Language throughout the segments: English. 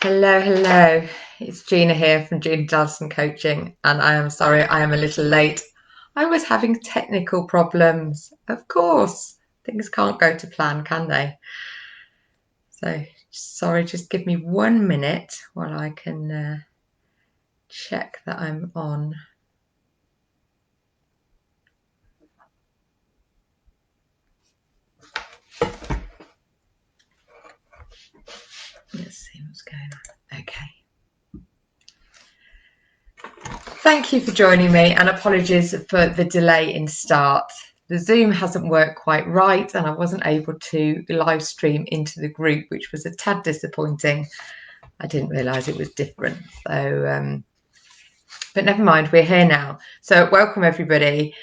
Hello. It's Gina here from Gina Dalston Coaching, and I am sorry I am a little late. I was having technical problems. Of course, things can't go to plan, can they? So, sorry, just give me 1 minute while I can check that I'm on. Let's see what's going on. Okay. Thank you for joining me, and apologies for the delay in start. The Zoom hasn't worked quite right, and I wasn't able to live stream into the group, which was a tad disappointing. I didn't realise it was different. So, but never mind, we're here now. So welcome everybody.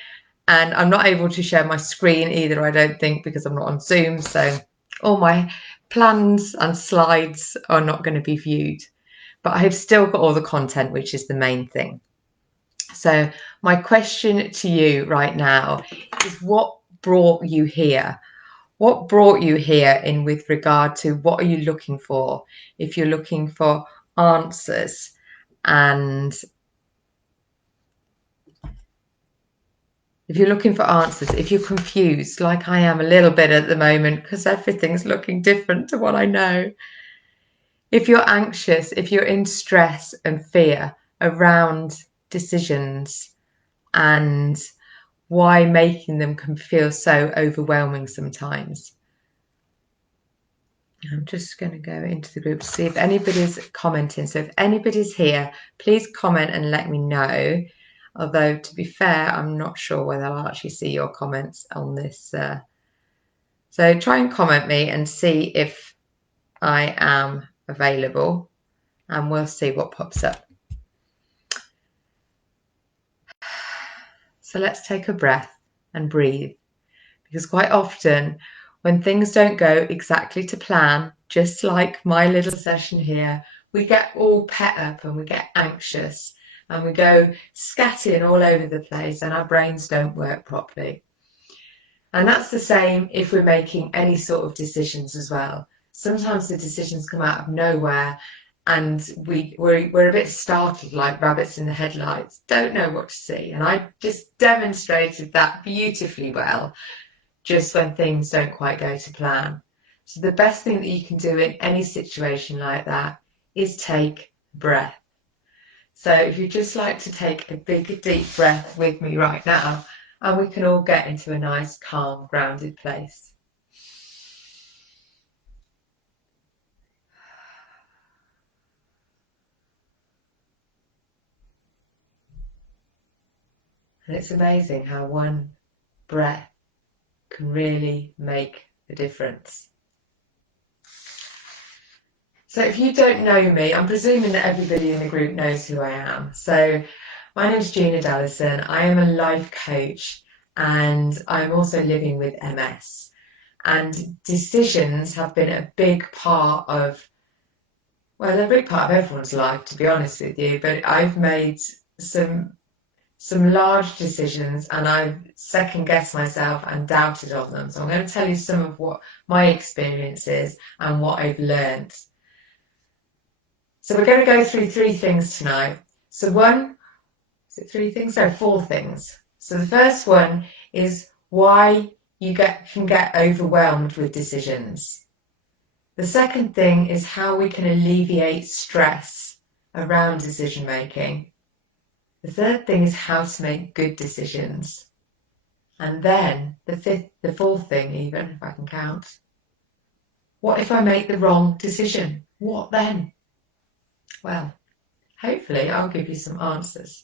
And I'm not able to share my screen either, I don't think, because I'm not on Zoom. So all my plans and slides are not going to be viewed. But I have still got all the content, which is the main thing. So my question to you right now is, what brought you here? What brought you here in with regard to what are you looking for? If you're looking for answers, and if you're looking for answers, if you're confused, like I am a little bit at the moment because everything's looking different to what I know. If you're anxious, if you're in stress and fear around decisions and why making them can feel so overwhelming sometimes. I'm just going to go into the group to see if anybody's commenting. So if anybody's here, please comment and let me know. Although, to be fair, I'm not sure whether I'll actually see your comments on this. So try and comment me and see if I am available, and we'll see what pops up. So let's take a breath and breathe, because quite often when things don't go exactly to plan, just like my little session here, we get all pet up and we get anxious and we go scatting all over the place and our brains don't work properly. And that's the same if we're making any sort of decisions as well. Sometimes the decisions come out of nowhere and we're a bit startled, like rabbits in the headlights, don't know what to see. And I just demonstrated that beautifully well just when things don't quite go to plan. So the best thing that you can do in any situation like that is take a breath. So if you'd just like to take a big deep breath with me right now, and we can all get into a nice, calm, grounded place. And it's amazing how one breath can really make a difference. So if you don't know me, I'm presuming that everybody in the group knows who I am. So my name is Gina Dallison. I am a life coach and I'm also living with MS. And decisions have been a big part of, well, they're a big part of everyone's life, to be honest with you. But I've made some large decisions and I've second guessed myself and doubted on them. So I'm going to tell you some of what my experience is and what I've learned. So we're going to go through three things tonight. So is it three things? No, four things. So the first one is why you can get overwhelmed with decisions. The second thing is how we can alleviate stress around decision making. The third thing is how to make good decisions. And then the fourth thing, even if I can count, what if I make the wrong decision? What then? Well, hopefully I'll give you some answers.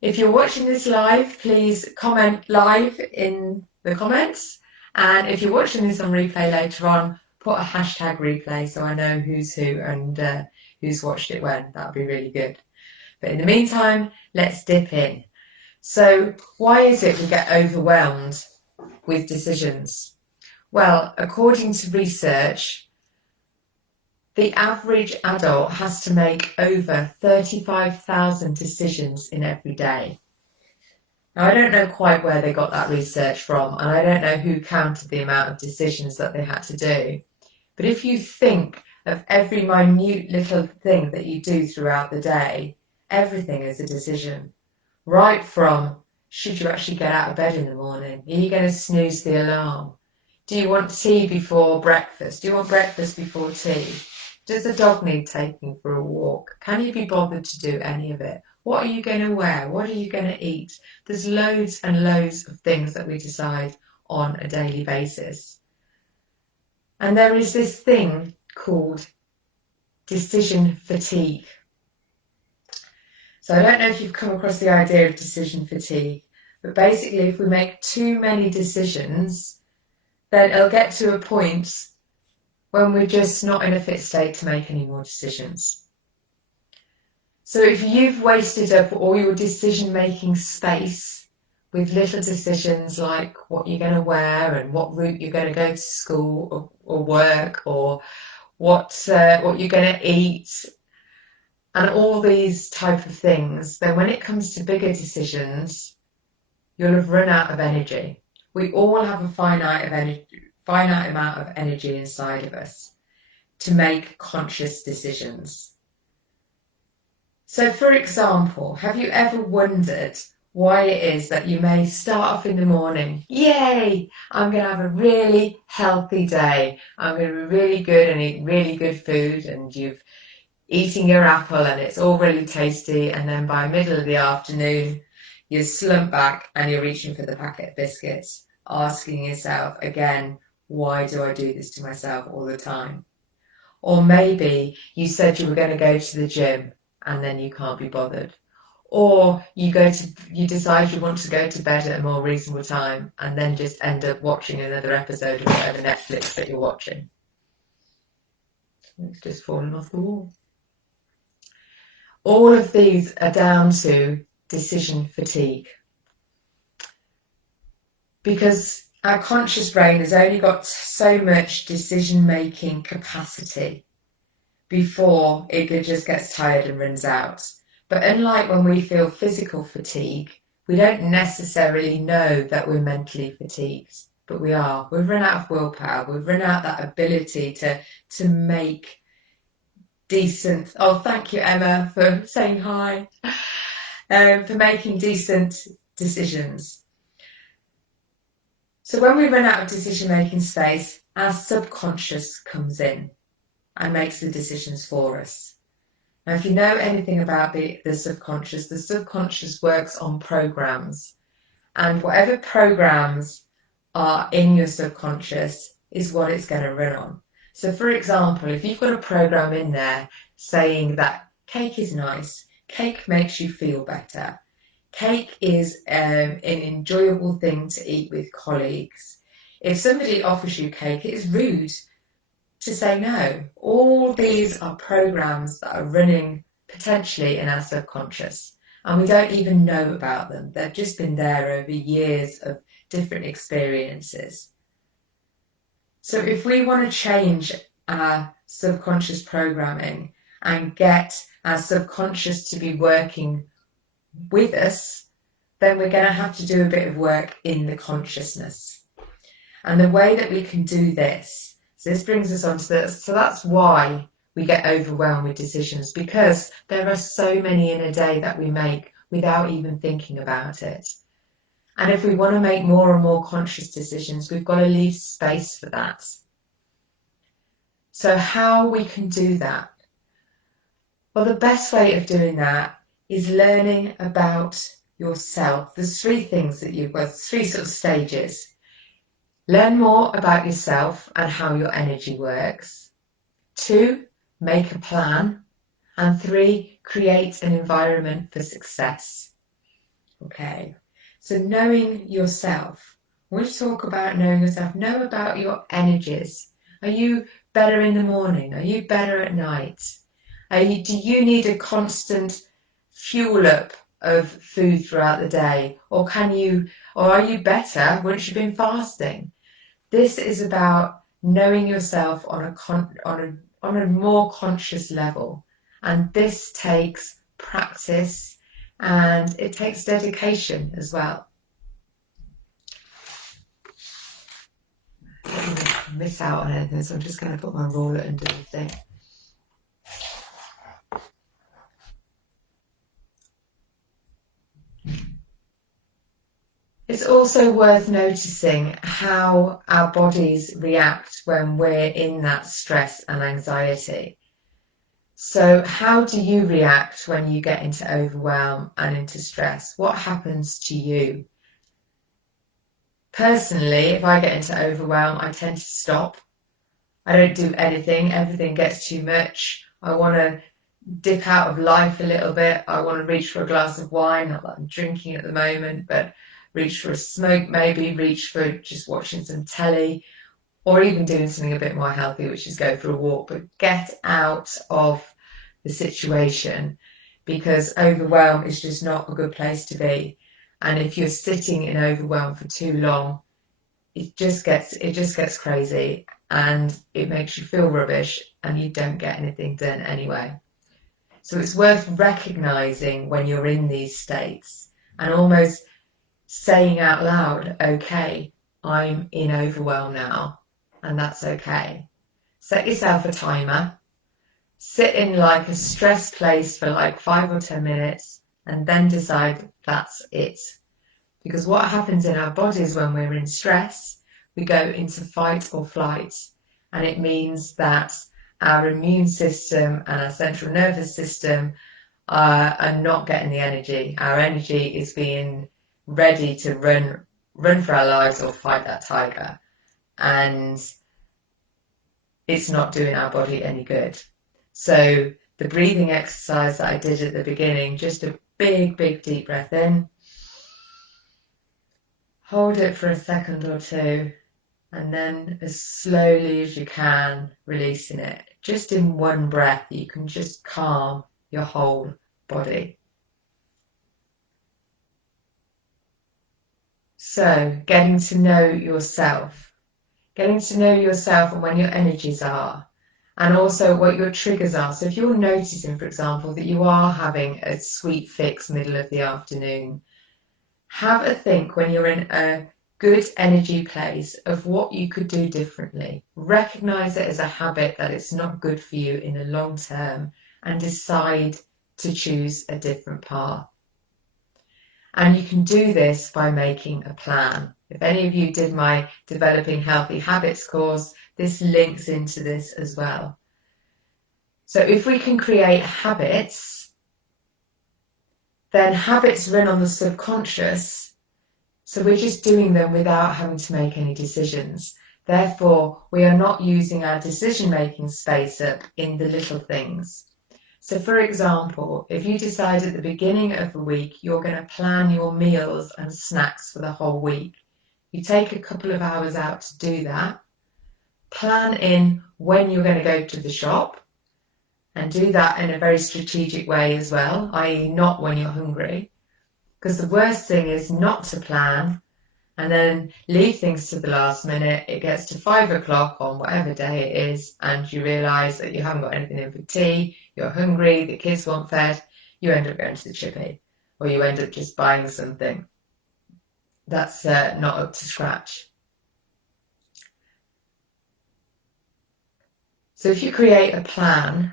If you're watching this live, please comment live in the comments. And if you're watching this on replay later on, put a hashtag replay so I know who's who and who's watched it when. That would be really good. But in the meantime, let's dip in. So why is it we get overwhelmed with decisions? Well, according to research, the average adult has to make over 35,000 decisions in every day. Now, I don't know quite where they got that research from, and I don't know who counted the amount of decisions that they had to do. But if you think of every minute little thing that you do throughout the day. Everything is a decision. Right from, should you actually get out of bed in the morning? Are you going to snooze the alarm? Do you want tea before breakfast? Do you want breakfast before tea? Does the dog need taking for a walk? Can you be bothered to do any of it? What are you going to wear? What are you going to eat? There's loads and loads of things that we decide on a daily basis. And there is this thing called decision fatigue. So I don't know if you've come across the idea of decision fatigue, but basically if we make too many decisions, then it'll get to a point when we're just not in a fit state to make any more decisions. So if you've wasted up all your decision-making space with little decisions like what you're going to wear and what route you're going to go to school or work, or what you're going to eat, and all these type of things, then when it comes to bigger decisions, you'll have run out of energy. We all have a finite amount of energy inside of us to make conscious decisions. So for example, have you ever wondered why it is that you may start off in the morning, yay, I'm going to have a really healthy day, I'm going to be really good and eat really good food, and you've eating your apple and it's all really tasty, and then by middle of the afternoon you slump back and you're reaching for the packet of biscuits, asking yourself again, why do I do this to myself all the time? Or maybe you said you were going to go to the gym and then you can't be bothered. Or you decide you want to go to bed at a more reasonable time and then just end up watching another episode of whatever Netflix that you're watching. It's just fallen off the wall. All of these are down to decision fatigue. Because our conscious brain has only got so much decision-making capacity before it just gets tired and runs out. But unlike when we feel physical fatigue, we don't necessarily know that we're mentally fatigued, but we are. We've run out of willpower. We've run out that ability to make decent, oh, thank you, Emma, for saying hi, for making decent decisions. So when we run out of decision-making space, our subconscious comes in and makes the decisions for us. Now, if you know anything about the subconscious works on programs, and whatever programs are in your subconscious is what it's going to run on. So for example, if you've got a program in there saying that cake is nice, cake makes you feel better, cake is an enjoyable thing to eat with colleagues. If somebody offers you cake, it is rude to say no. All these are programs that are running potentially in our subconscious, and we don't even know about them. They've just been there over years of different experiences. So if we want to change our subconscious programming and get our subconscious to be working with us, then we're going to have to do a bit of work in the consciousness. And the way that we can do this, so this brings us on to this, so that's why we get overwhelmed with decisions, because there are so many in a day that we make without even thinking about it. And if we want to make more and more conscious decisions, we've got to leave space for that. So how we can do that? Well, the best way of doing that is learning about yourself. There's three things that three sort of stages. Learn more about yourself and how your energy works. 2, make a plan. And 3, create an environment for success. Okay, so knowing yourself. When we talk about knowing yourself, know about your energies. Are you better in the morning? Are you better at night? Do you need a constant fuel up of food throughout the day? Or are you better once you've been fasting? This is about knowing yourself on a more conscious level. And this takes practice and it takes dedication as well. I don't want to miss out on anything, so I'm just going to put my ruler under the thing. it's also worth noticing how our bodies react when we're in that stress and anxiety. So how do you react when you get into overwhelm and into stress? What happens to you? Personally, if I get into overwhelm, I tend to stop. I don't do anything. Everything gets too much. I want to dip out of life a little bit. I want to reach for a glass of wine, not that I'm drinking at the moment, but reach for a smoke maybe, reach for just watching some telly, or even doing something a bit more healthy, which is go for a walk, but get out of the situation, because overwhelm is just not a good place to be. And if you're sitting in overwhelm for too long, it just gets crazy and it makes you feel rubbish and you don't get anything done anyway. So it's worth recognizing when you're in these states and almost saying out loud, okay, I'm in overwhelm now, and that's okay. Set yourself a timer, sit in like a stressed place for like 5 or 10 minutes, and then decide that's it. Because what happens in our bodies when we're in stress, we go into fight or flight, and it means that our immune system and our central nervous system are not getting the energy. Our energy is being ready to run for our lives or fight that tiger, and it's not doing our body any good. So the breathing exercise that I did at the beginning, just a big deep breath in, hold it for a second or two, and then as slowly as you can, releasing it. Just in one breath, you can just calm your whole body. So, getting to know yourself and when your energies are, and also what your triggers are. So if you're noticing, for example, that you are having a sweet fix middle of the afternoon, have a think when you're in a good energy place of what you could do differently. Recognize it as a habit that it's not good for you in the long term and decide to choose a different path. And you can do this by making a plan. If any of you did my Developing Healthy Habits course, this links into this as well. So if we can create habits, then habits run on the subconscious. So we're just doing them without having to make any decisions. Therefore, we are not using our decision-making space up in the little things. So for example, if you decide at the beginning of the week you're going to plan your meals and snacks for the whole week, you take a couple of hours out to do that, plan in when you're going to go to the shop, and do that in a very strategic way as well, i.e. not when you're hungry. Because the worst thing is not to plan and then leave things to the last minute. It gets to 5 o'clock on whatever day it is, and you realise that you haven't got anything in for tea, you're hungry, the kids want fed, you end up going to the chippy, or you end up just buying something that's not up to scratch. So if you create a plan,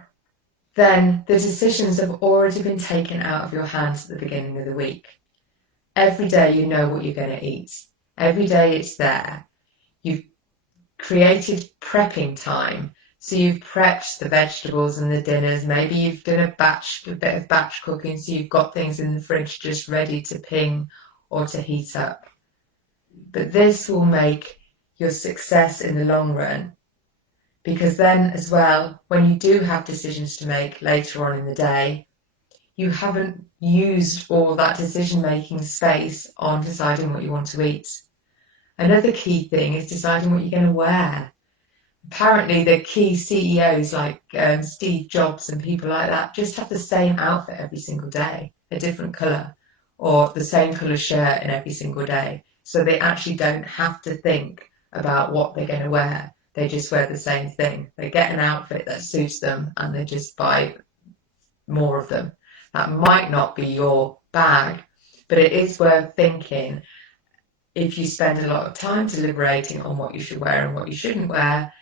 then the decisions have already been taken out of your hands at the beginning of the week. Every day you know what you're going to eat. Every day it's there. You've created prepping time. So you've prepped the vegetables and the dinners. Maybe you've done a bit of batch cooking, so you've got things in the fridge just ready to ping or to heat up. But this will make your success in the long run, because then as well, when you do have decisions to make later on in the day, you haven't used all that decision-making space on deciding what you want to eat. Another key thing is deciding what you're going to wear. Apparently the key CEOs like Steve Jobs and people like that just have the same outfit every single day, a different colour, or the same colour shirt in every single day. So they actually don't have to think about what they're going to wear. They just wear the same thing. They get an outfit that suits them and they just buy more of them. That might not be your bag, but it is worth thinking. If you spend a lot of time deliberating on what you should wear and what you shouldn't wear,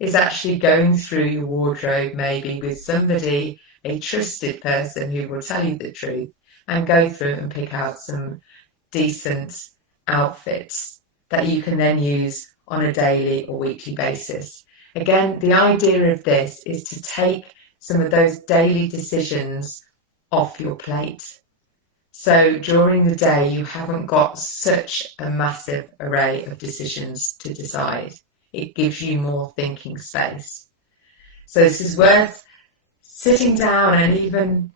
is actually going through your wardrobe maybe with somebody, a trusted person who will tell you the truth, and go through and pick out some decent outfits that you can then use on a daily or weekly basis. Again, the idea of this is to take some of those daily decisions off your plate. So during the day, you haven't got such a massive array of decisions to decide. It gives you more thinking space. So this is worth sitting down and even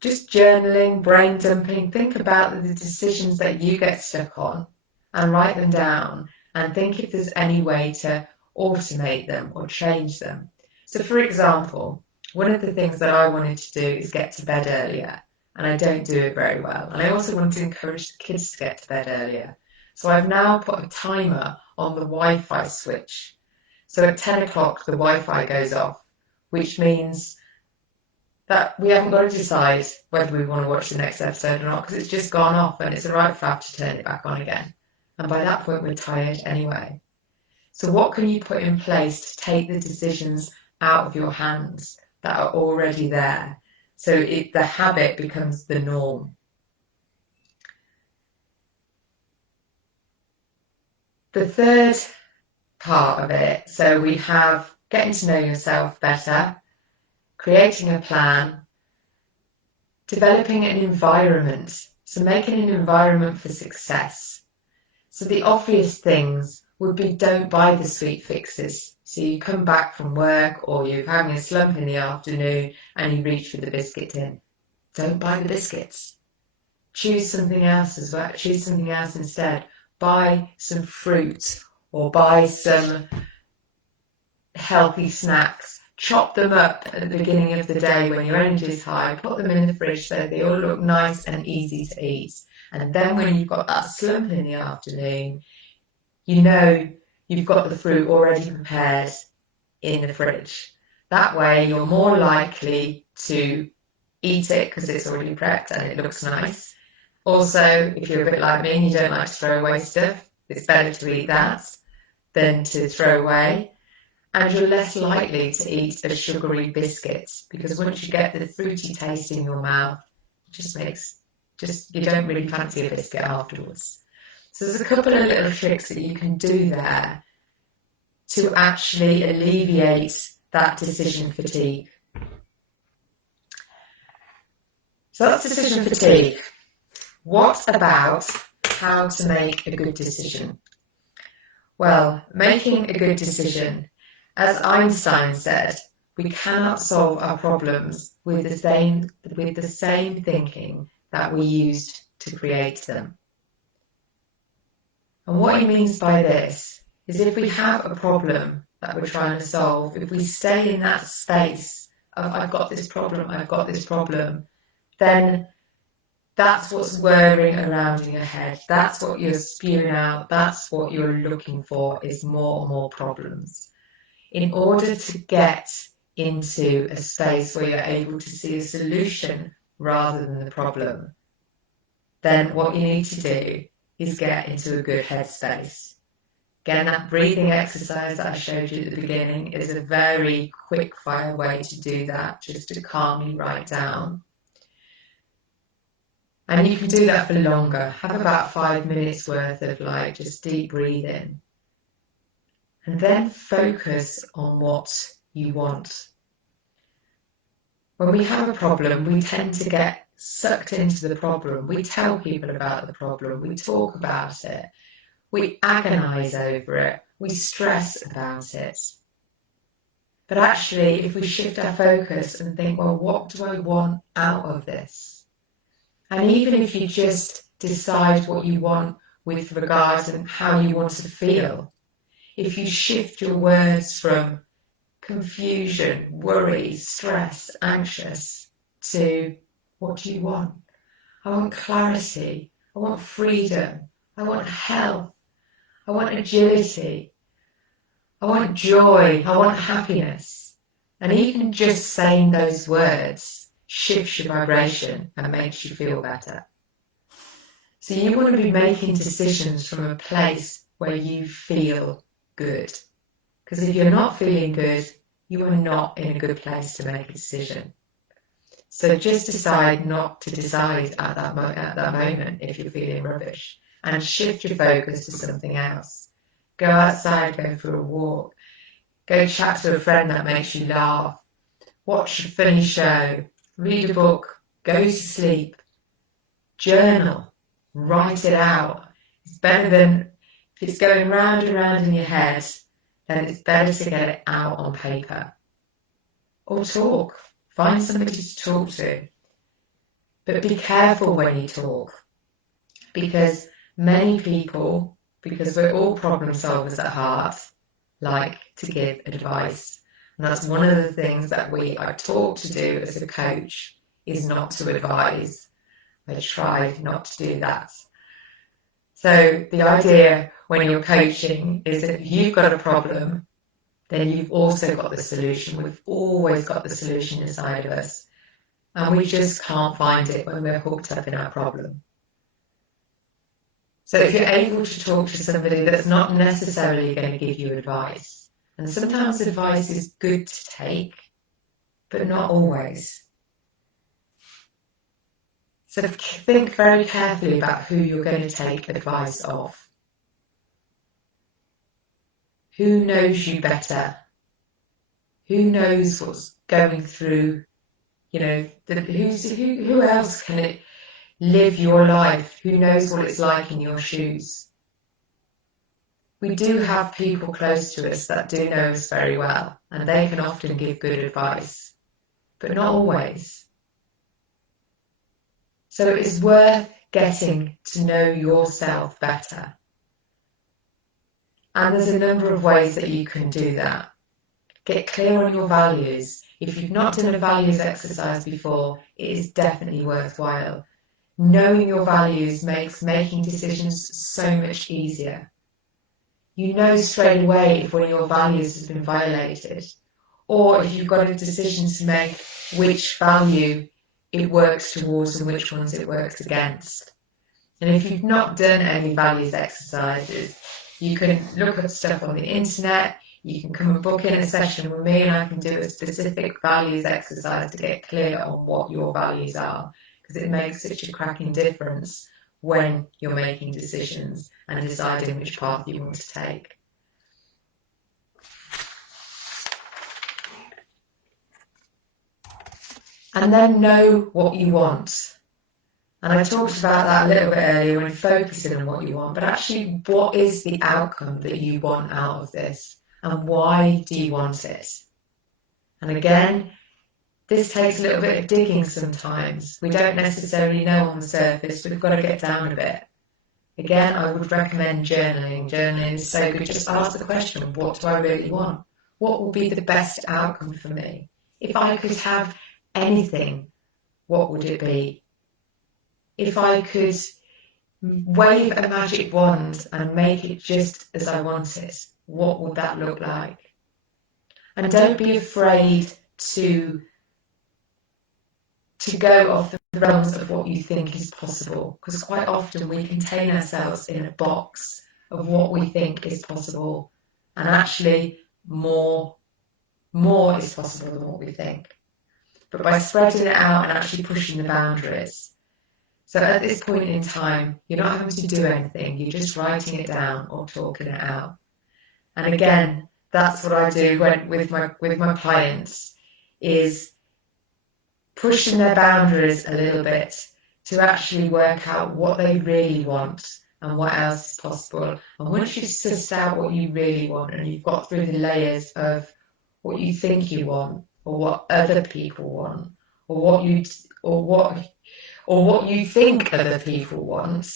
just journaling, brain dumping. Think about the decisions that you get stuck on and write them down and think if there's any way to automate them or change them. So for example, one of the things that I wanted to do is get to bed earlier, and I don't do it very well. And I also want to encourage the kids to get to bed earlier. So I've now put a timer on the Wi-Fi switch. So at 10 o'clock the Wi-Fi goes off, which means that we haven't got to decide whether we want to watch the next episode or not, because it's just gone off and it's a right faff to turn it back on again. And by that point, we're tired anyway. So what can you put in place to take the decisions out of your hands that are already there? So the habit becomes the norm. The third part of it, so we have getting to know yourself better, creating a plan, developing an environment, so making an environment for success. So the obvious things would be don't buy the sweet fixes. So you come back from work or you're having a slump in the afternoon and you reach for the biscuit tin. Don't buy the biscuits. Choose something else as well. Choose something else instead. Buy some fruit or buy some healthy snacks. Chop them up at the beginning of the day when your energy is high. Put them in the fridge so they all look nice and easy to eat. And then when you've got that slump in the afternoon, you know you've got the fruit already prepared in the fridge. That way you're more likely to eat it because it's already prepped and it looks nice. Also, if you're a bit like me and you don't like to throw away stuff, it's better to eat that than to throw away. And you're less likely to eat a sugary biscuit because once you get the fruity taste in your mouth, it just you don't really fancy a biscuit afterwards. So there's a couple of little tricks that you can do there to actually alleviate that decision fatigue. So that's decision fatigue. What about how to make a good decision? Well, making a good decision, as Einstein said, we cannot solve our problems with the same thinking that we used to create them. And what he means by this is if we have a problem that we're trying to solve, if we stay in that space of I've got this problem, then that's what's whirring around in your head. That's what you're spewing out. That's what you're looking for is more and more problems. In order to get into a space where you're able to see a solution rather than the problem, then what you need to do is get into a good headspace. Again, that breathing exercise that I showed you at the beginning is a very quick fire way to do that, just to calmly write down. And you can do that for longer. Have about 5 minutes worth of just deep breathing. And then focus on what you want. When we have a problem, we tend to get sucked into the problem. We tell people about the problem. We talk about it. We agonize over it. We stress about it. But actually, if we shift our focus and think, well, what do I want out of this? And even if you just decide what you want with regards to how you want to feel, if you shift your words from confusion, worry, stress, anxious, to what do you want? I want clarity. I want freedom. I want health. I want agility. I want joy. I want happiness. And even just saying those words shifts your vibration and makes you feel better. So you want to be making decisions from a place where you feel good. Because if you're not feeling good, you are not in a good place to make a decision. So just decide not to decide at that moment if you're feeling rubbish. and shift your focus to something else. Go outside, go for a walk, go chat to a friend that makes you laugh, watch a funny show, read a book, go to sleep, journal, write it out. It's better than, if it's going round and round in your head, then it's better to get it out on paper. Or talk. Find somebody to talk to. But be careful when you talk, because many people, because we're all problem solvers at heart, like to give advice. And that's one of the things that we are taught to do as a coach, is not to advise. I tried not to do that. So the idea when you're coaching is that if you've got a problem, then you've also got the solution. We've always got the solution inside of us. And we just can't find it when we're hooked up in our problem. So if you're able to talk to somebody that's not necessarily going to give you advice, and sometimes advice is good to take, but not always. So think very carefully about who you're going to take advice of. Who knows you better? Who knows what's going through, who else can live your life? Who knows what it's like in your shoes? We do have people close to us that do know us very well, and they can often give good advice, but not always. So it is worth getting to know yourself better. And there's a number of ways that you can do that. Get clear on your values. If you've not done a values exercise before, it is definitely worthwhile. Knowing your values makes making decisions so much easier. You know straight away if one of your values has been violated, or if you've got a decision to make, which value it works towards and which ones it works against. And if you've not done any values exercises, you can look up stuff on the internet, you can come and book in a session with me and I can do a specific values exercise to get clear on what your values are, because it makes such a cracking difference when you're making decisions and deciding which path you want to take. And then know what you want. And I talked about that a little bit earlier when focusing on what you want, but actually what is the outcome that you want out of this? And why do you want it? And again, this takes a little bit of digging sometimes. We don't necessarily know on the surface, but we've got to get down a bit. Again, I would recommend journaling. Journaling is so good. Just ask the question, what do I really want? What will be the best outcome for me? If I could have anything, what would it be? If I could wave a magic wand and make it just as I want it, what would that look like? And don't be afraid to go off the realms of what you think is possible, because quite often we contain ourselves in a box of what we think is possible, and actually more is possible than what we think. But by spreading it out and actually pushing the boundaries, so at this point in time, you're not having to do anything, you're just writing it down or talking it out. And again, that's what I do with my clients, is pushing their boundaries a little bit to actually work out what they really want and what else is possible. And once you've sussed out what you really want and you've got through the layers of what you think you want, or what other people want, or what you think other people want,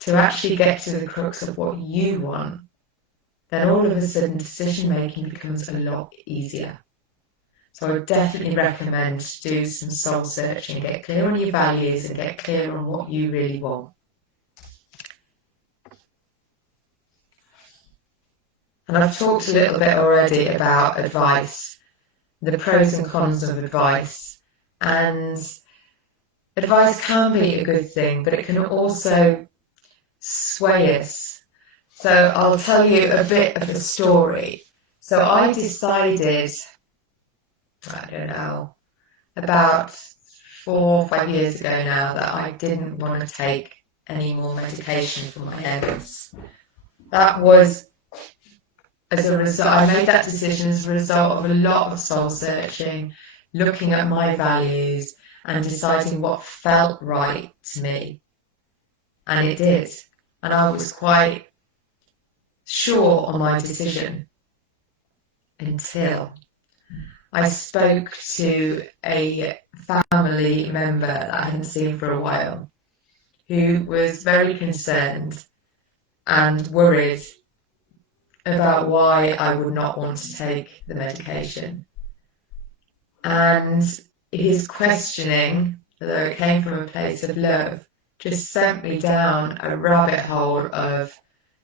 to actually get to the crux of what you want, then all of a sudden decision making becomes a lot easier. So I would definitely recommend to do some soul searching, get clear on your values and get clear on what you really want. And I've talked a little bit already about advice, the pros and cons of advice. And advice can be a good thing, but it can also sway us. So I'll tell you a bit of a story. So I decided, I don't know, about 4 or 5 years ago now, that I didn't want to take any more medication for my MS. That was as a result, I made that decision as a result of a lot of soul searching, looking at my values and deciding what felt right to me. And it did. And I was quite sure on my decision until I spoke to a family member that I hadn't seen for a while, who was very concerned and worried about why I would not want to take the medication. And his questioning, although it came from a place of love, just sent me down a rabbit hole of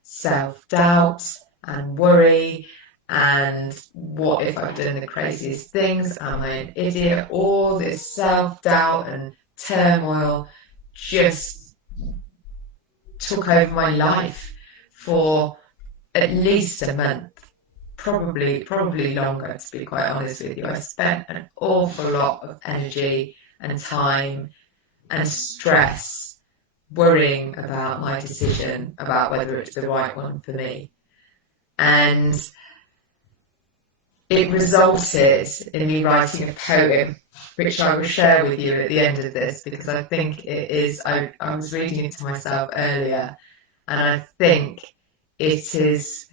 self-doubt and worry and what if I've done the craziest things? Am I an idiot? All this self-doubt and turmoil just took over my life for at least a month, probably longer, to be quite honest with you. I spent an awful lot of energy and time and stress worrying about my decision about whether it's the right one for me. And it resulted in me writing a poem, which I will share with you at the end of this, because I think it is, I was reading it to myself earlier, and I think it is,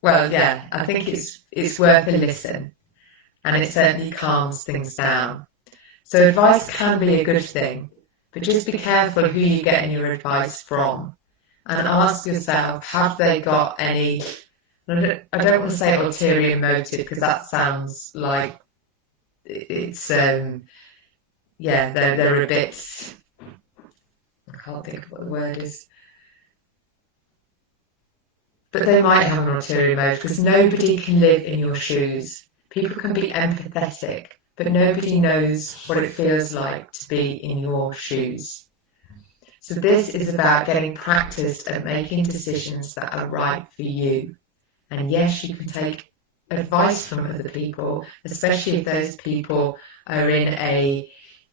well, yeah, I think it's worth a listen, and it certainly calms things down. So advice can be a good thing, but just be careful who you're getting your advice from, and ask yourself, have they got any, I don't want to say ulterior motive, because that sounds like it's, yeah, they're a bit, I can't think of what the word is, but they might have an ulterior motive, because nobody can live in your shoes. People can be empathetic, but nobody knows what it feels like to be in your shoes. So this is about getting practiced at making decisions that are right for you. And yes, you can take advice from other people, especially if those people are in a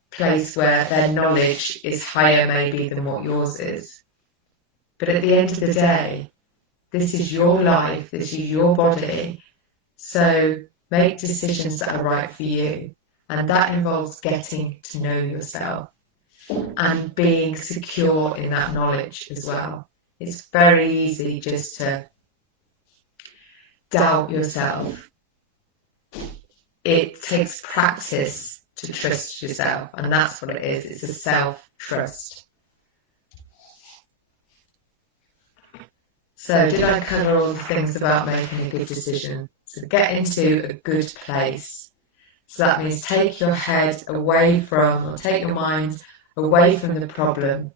place where their knowledge is higher maybe than what yours is. But at the end of the day, this is your life, this is your body, so make decisions that are right for you. And that involves getting to know yourself and being secure in that knowledge as well. It's very easy just to doubt yourself. It takes practice to trust yourself, and that's what it is. It's a self-trust. So did I cover all the things about making a good decision? So get into a good place. So that means take your head away from, or take your mind away from the problem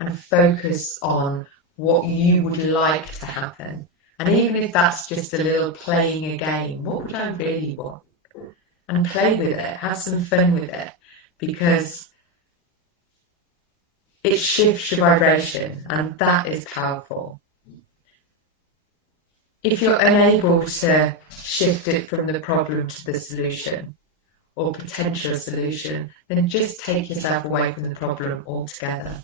and focus on what you would like to happen. And even if that's just a little playing a game, what would I really want? And play with it, have some fun with it, because it shifts your vibration, and that is powerful. If you're unable to shift it from the problem to the solution or potential solution, then just take yourself away from the problem altogether.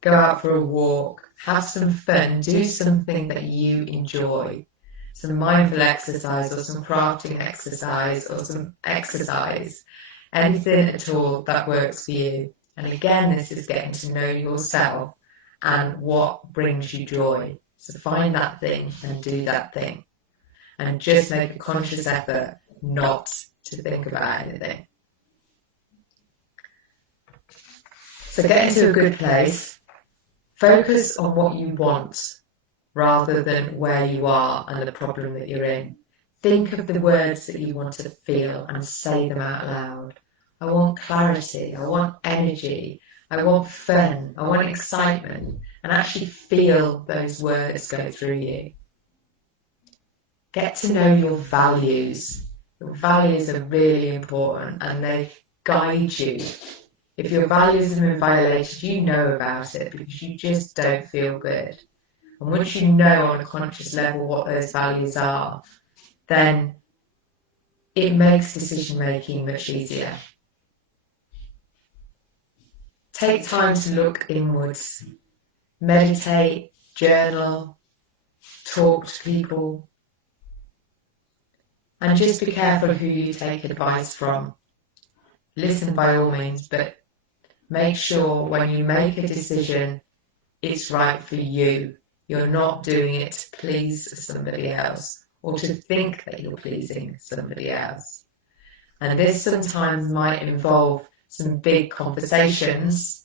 Go out for a walk, have some fun, do something that you enjoy. Some mindful exercise or some crafting exercise or some exercise, anything at all that works for you. And again, this is getting to know yourself and what brings you joy. So find that thing and do that thing. And just make a conscious effort not to think about anything. So get into a good place. Focus on what you want rather than where you are and the problem that you're in. Think of the words that you want to feel and say them out loud. I want clarity, I want energy, I want fun, I want excitement, and actually feel those words go through you. Get to know your values. Your values are really important and they guide you. If your values have been violated, you know about it because you just don't feel good. And once you know on a conscious level what those values are, then it makes decision making much easier. Take time to look inwards, meditate, journal, talk to people, and just be careful who you take advice from. Listen by all means, but make sure when you make a decision, it's right for you. You're not doing it to please somebody else or to think that you're pleasing somebody else. And this sometimes might involve some big conversations,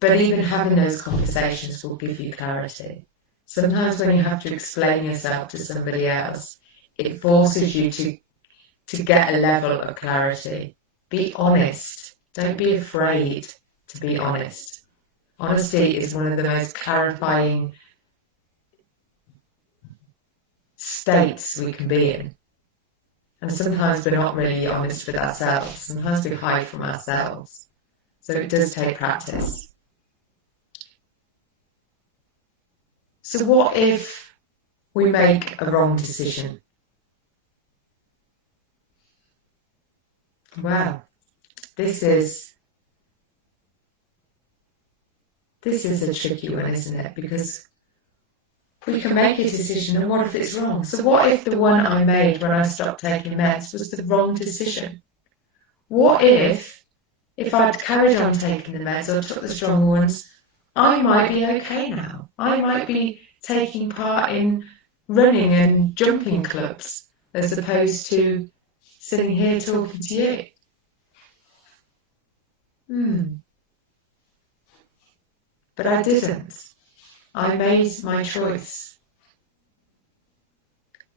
but even having those conversations will give you clarity. Sometimes when you have to explain yourself to somebody else, it forces you to get a level of clarity. Be honest. Don't be afraid to be honest. Honesty is one of the most clarifying states we can be in. And sometimes we're not really honest with ourselves. Sometimes we hide from ourselves. So it does take practice. So what if we make a wrong decision? Well, this is a tricky one, isn't it? Because we can make a decision, and what if it's wrong? So what if the one I made when I stopped taking meds was the wrong decision? What if I'd carried on taking the meds or took the strong ones, I might be okay now. I might be taking part in running and jumping clubs as opposed to sitting here talking to you. But I didn't. I made my choice.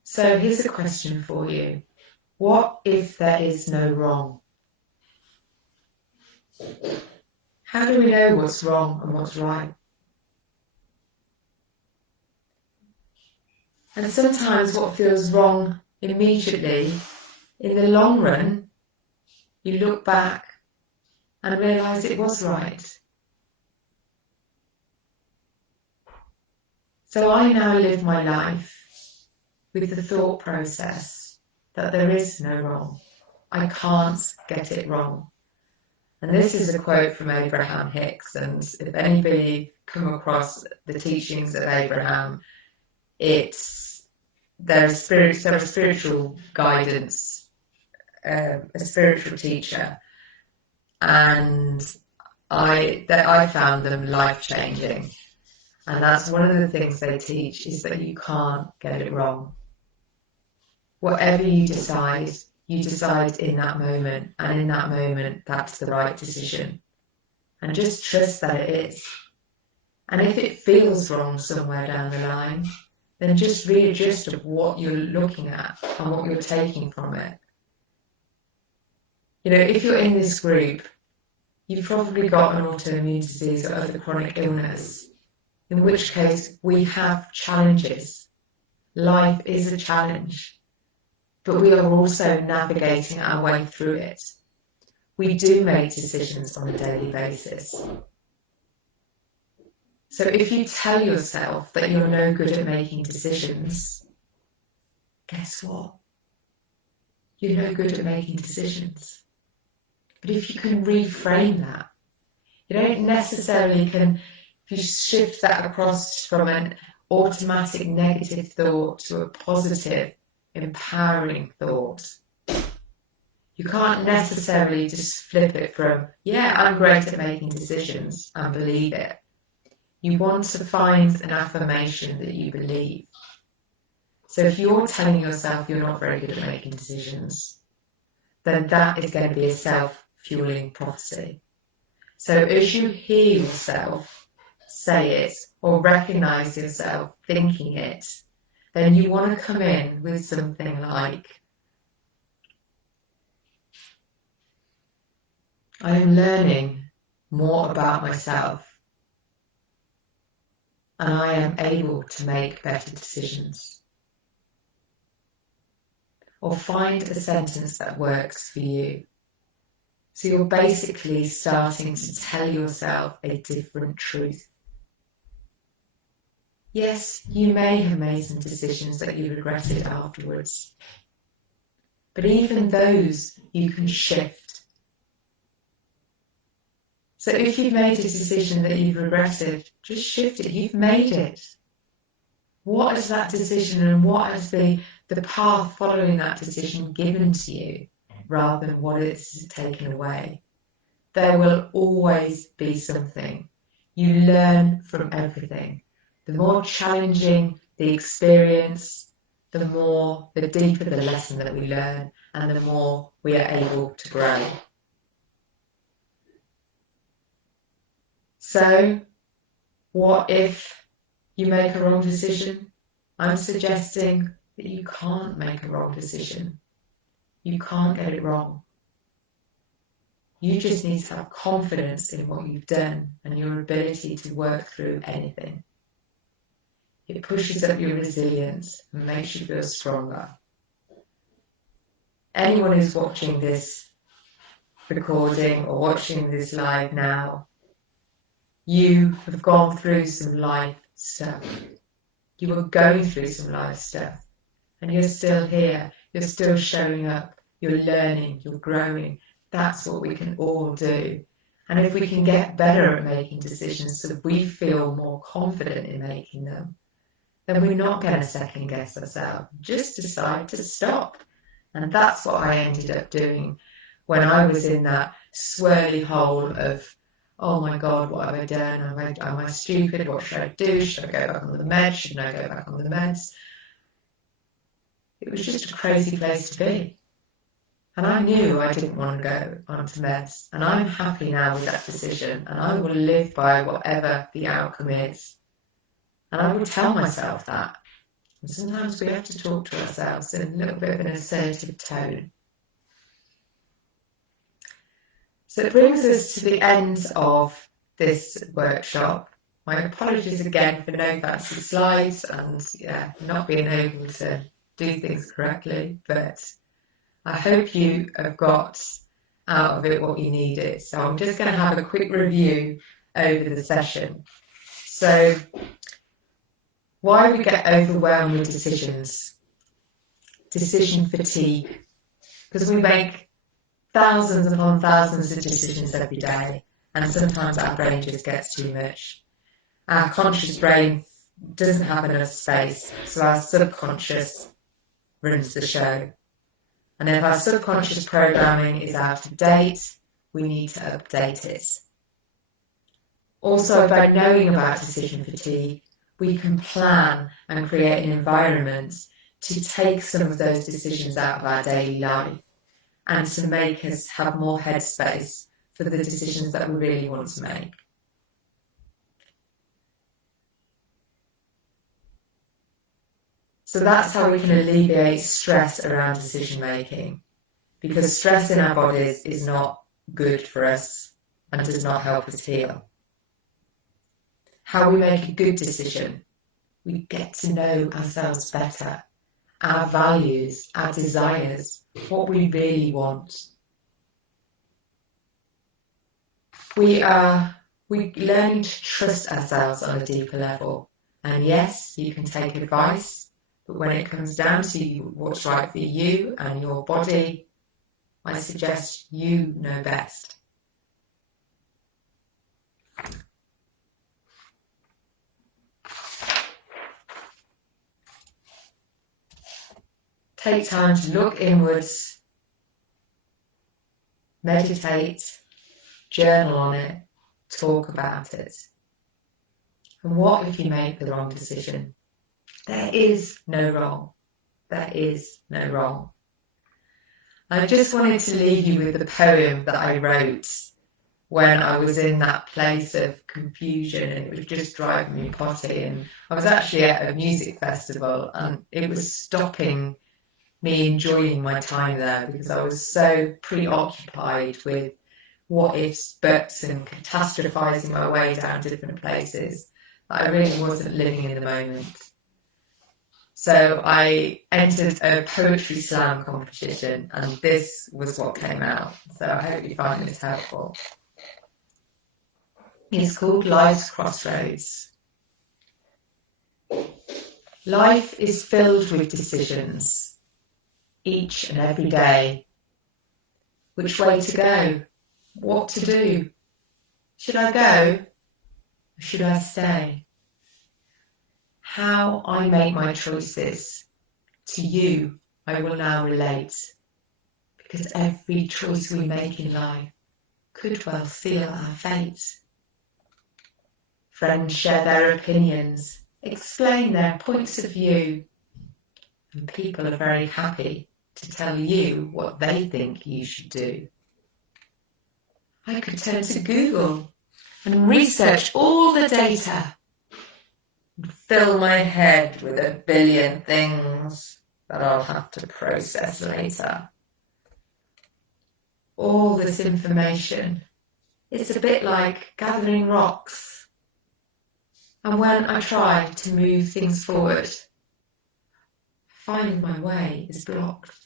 So here's a question for you. What if there is no wrong? How do we know what's wrong and what's right? And sometimes what feels wrong immediately, in the long run, you look back and realise it was right. So I now live my life with the thought process that there is no wrong. I can't get it wrong. And this is a quote from Abraham Hicks, and if anybody come across the teachings of Abraham, they're a spiritual guidance, a spiritual teacher, and I found them life-changing. And that's one of the things they teach, is that you can't get it wrong. Whatever you decide in that moment, and in that moment, that's the right decision. And just trust that it is. And if it feels wrong somewhere down the line, then just readjust of what you're looking at and what you're taking from it. You know, if you're in this group, you've probably got an autoimmune disease or other chronic illness, in which case we have challenges. Life is a challenge, but we are also navigating our way through it. We do make decisions on a daily basis. So if you tell yourself that you're no good at making decisions, guess what? You're no good at making decisions. But if you can reframe that, you don't necessarily if you shift that across from an automatic negative thought to a positive, empowering thought, you can't necessarily just flip it from, yeah, I'm great at making decisions, and believe it. You want to find an affirmation that you believe. So if you're telling yourself you're not very good at making decisions, then that is going to be a self-fueling prophecy. So as you hear yourself say it or recognize yourself thinking it, then you want to come in with something like, I am learning more about myself, and I am able to make better decisions. Or find a sentence that works for you. So you're basically starting to tell yourself a different truth. Yes, you may have made some decisions that you regretted afterwards, but even those you can shift. So if you've made a decision that you've regretted, just shift it. You've made it. What is that decision, and what has the path following that decision given to you, rather than what it's taken away? There will always be something. You learn from everything. The more challenging the experience, the deeper the lesson that we learn, and the more we are able to grow. So, what if you make a wrong decision? I'm suggesting that you can't make a wrong decision. You can't get it wrong. You just need to have confidence in what you've done and your ability to work through anything. It pushes up your resilience and makes you feel stronger. Anyone who's watching this recording or watching this live now, you have gone through some life stuff. You are going through some life stuff, and you're still here. You're still showing up. You're learning. You're growing. That's what we can all do. And if we can get better at making decisions so that we feel more confident in making them, then we're not going to second guess ourselves. Just decide to stop. And that's what I ended up doing when I was in that swirly hole of, oh my God, what have I done? Am I stupid? What should I do? Should I go back on the meds? Shouldn't I go back on the meds? It was just a crazy place to be. And I knew I didn't want to go onto meds. And I'm happy now with that decision. And I will live by whatever the outcome is. And I will tell myself that. And sometimes we have to talk to ourselves in a little bit of an assertive tone. So it brings us to the end of this workshop. My apologies again for no fancy slides and not being able to do things correctly, but I hope you have got out of it what you needed. So I'm just going to have a quick review over the session. So why we get overwhelmed with decisions. Decision fatigue. Because we make thousands upon thousands of decisions every day, and sometimes our brain just gets too much. Our conscious brain doesn't have enough space, so our subconscious runs the show. And if our subconscious programming is out of date, we need to update it. Also, by knowing about decision fatigue, we can plan and create an environment to take some of those decisions out of our daily life and to make us have more headspace for the decisions that we really want to make. So that's how we can alleviate stress around decision making, because stress in our bodies is not good for us and does not help us heal. How we make a good decision, we get to know ourselves better, our values, our desires, what we really want. We learning to trust ourselves on a deeper level. And yes, you can take advice, but when it comes down to what's right for you and your body, I suggest you know best. Take time to look inwards, meditate, journal on it, talk about it. And what if you make the wrong decision? There is no wrong. There is no wrong. I just wanted to leave you with the poem that I wrote when I was in that place of confusion and it was just driving me potty. And I was actually at a music festival and it was stopping me enjoying my time there because I was so preoccupied with what ifs, buts and catastrophizing my way down different places that I really wasn't living in the moment. So I entered a poetry slam competition and this was what came out. So I hope you find this helpful. It's called Life's Crossroads. Life is filled with decisions, each and every day. Which way to go? What to do? Should I go or should I stay? How I make my choices to you I will now relate, because every choice we make in life could well seal our fate. Friends share their opinions, explain their points of view, and people are very happy to tell you what they think you should do. I could turn to Google and research all the data and fill my head with a billion things that I'll have to process later. All this information, it's a bit like gathering rocks. And when I try to move things forward, I find my way is blocked.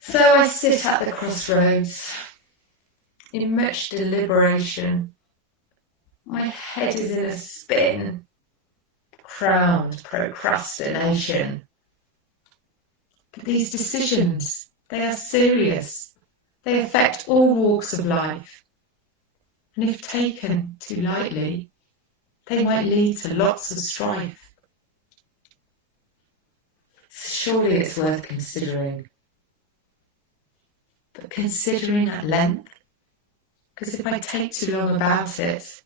So I sit at the crossroads in much deliberation. My head is in a spin, crowned procrastination. But these decisions, they are serious. They affect all walks of life. And if taken too lightly, they might lead to lots of strife. Surely it's worth considering. But considering at length, because if I take too long about it,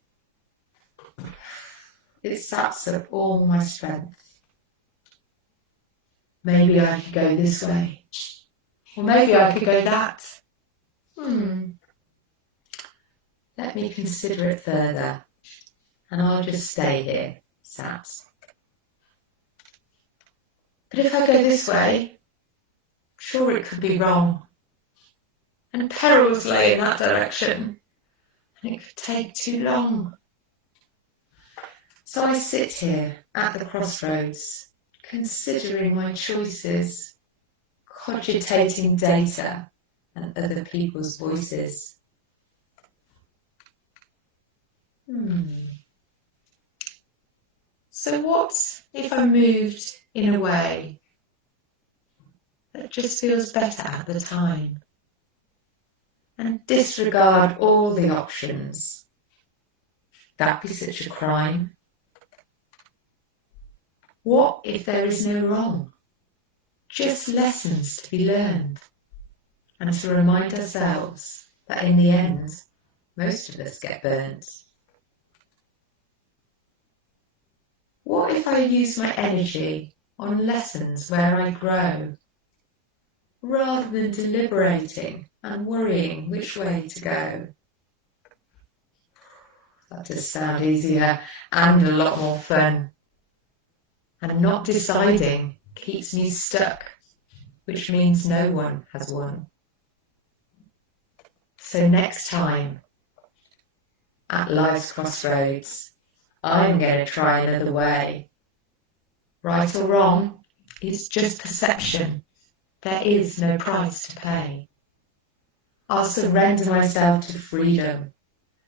it saps up all my strength. Maybe I could go this way, or maybe I could go that. Let me consider it further, and I'll just stay here, sat. But if I go this way, sure it could be wrong, and perils lay in that direction, and it could take too long. So I sit here at the crossroads, considering my choices, cogitating data and other people's voices. So what if I moved in a way that just feels better at the time and disregard all the options? That be such a crime. What if there is no wrong? Just lessons to be learned, and to remind ourselves that in the end, most of us get burnt. What if I use my energy on lessons where I grow, rather than deliberating and worrying which way to go? That does sound easier and a lot more fun. And not deciding keeps me stuck, which means no one has won. So next time, at life's crossroads, I'm going to try another way. Right or wrong, it's just perception. There is no price to pay. I'll surrender myself to freedom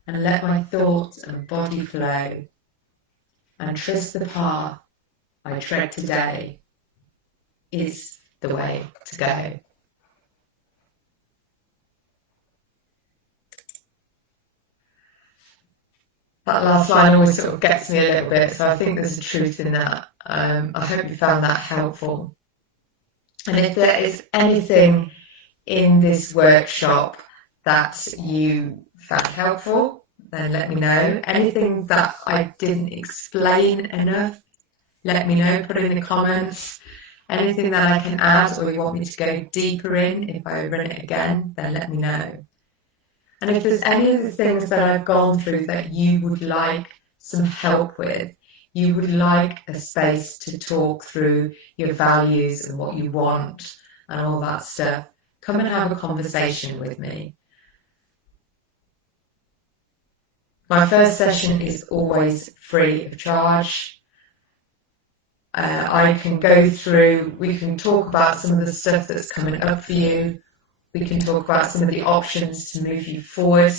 and let my thoughts and body flow, and trust the path I tread today is the way to go. That last line always sort of gets me a little bit, so I think there's a truth in that. I hope you found that helpful. And if there is anything in this workshop that you found helpful, then let me know. Anything that I didn't explain enough, let me know, put it in the comments. Anything that I can add or you want me to go deeper in, if I run it again, then let me know. And if there's any of the things that I've gone through that you would like some help with, you would like a space to talk through your values and what you want and all that stuff, come and have a conversation with me. My first session is always free of charge. I can go through, we can talk about some of the stuff that's coming up for you. We can talk about some of the options to move you forward.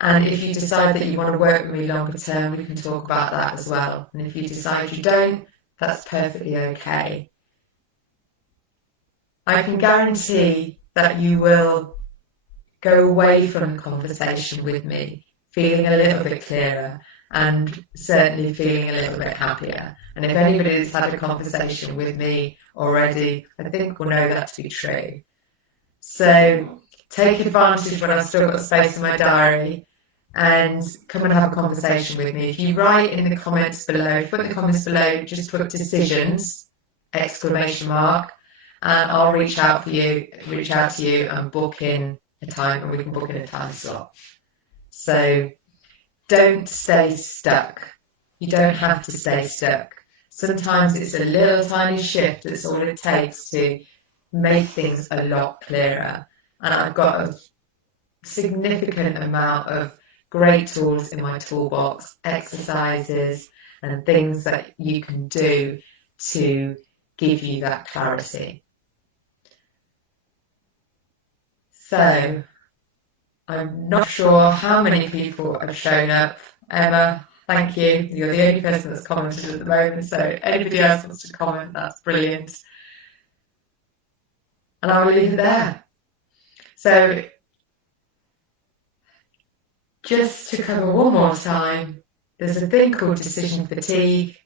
And if you decide that you want to work with me longer term, we can talk about that as well. And if you decide you don't, that's perfectly okay. I can guarantee that you will go away from the conversation with me feeling a little bit clearer and certainly feeling a little bit happier. And if anybody's had a conversation with me already, I think will know that to be true. So take advantage when I've still got space in my diary and come and have a conversation with me. If you write in the comments below, put in the comments below, just put decisions, exclamation mark, and I'll reach out to you and book in a time, and we can book in a time slot. So don't stay stuck. You don't have to stay stuck. Sometimes it's a little tiny shift that's all it takes to make things a lot clearer. And I've got a significant amount of great tools in my toolbox, exercises and things that you can do to give you that clarity. So I'm not sure how many people have shown up. Emma, thank you. You're the only person that's commented at the moment, so anybody else wants to comment, that's brilliant. And I will leave it there. So just to cover one more time, there's a thing called decision fatigue.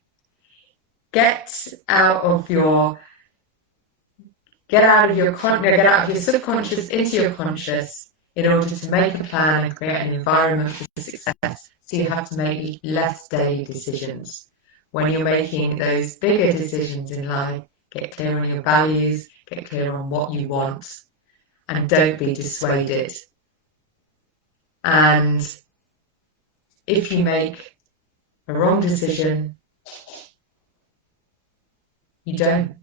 Get out of your subconscious into your conscious in order to make a plan and create an environment for success. So you have to make less daily decisions. When you're making those bigger decisions in life, get clear on your values, get clear on what you want, and don't be dissuaded. And if you make a wrong decision, you don't.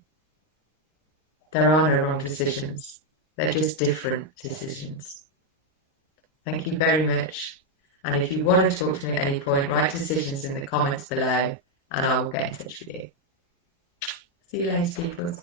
There are no wrong decisions. They're just different decisions. Thank you very much. And if you want to talk to me at any point, write decisions in the comments below and I will get in touch with you. See you later, people.